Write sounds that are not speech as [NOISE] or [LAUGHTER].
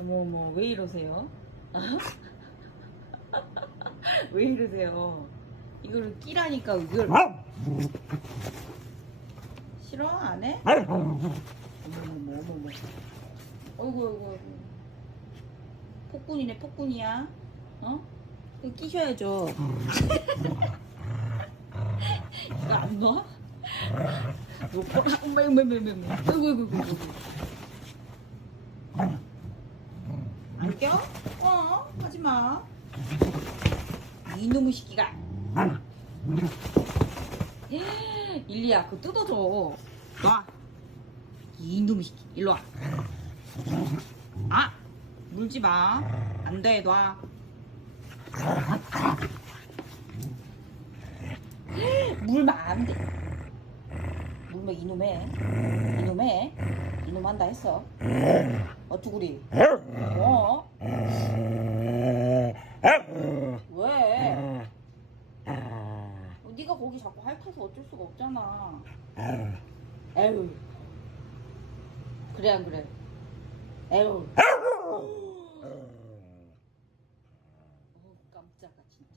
어머 어머 왜 이러세요? [LAUGHS] 왜 이러세요? 이걸 끼라니까 이걸 싫어 안 해? 어머 어머 어머 어머 어이구 어이구 어이구 폭군이네 폭군이야 어? 이거 끼셔야죠 [LAUGHS] 이거 안 넣어? 뭐, 어, 엄마, 엄마, 엄마. 아이고, 아이고, 아이고, 아이고. 안 껴? 어, 하지 마. 이놈의 새끼가. 일리야, 그거 뜯어줘. 놔. 이놈의 새끼, 일로 와. 아! 물지 마. 안 돼, 놔. 물면 안 돼. 물면 이놈의, 이놈의, 이놈 한다 했어. 어쭈구리. 어? 왜? 어, 네가 거기 자꾸 핥아서 어쩔 수가 없잖아. 에휴. 그래 안 그래? 에휴. 어, 깜짝아 진짜.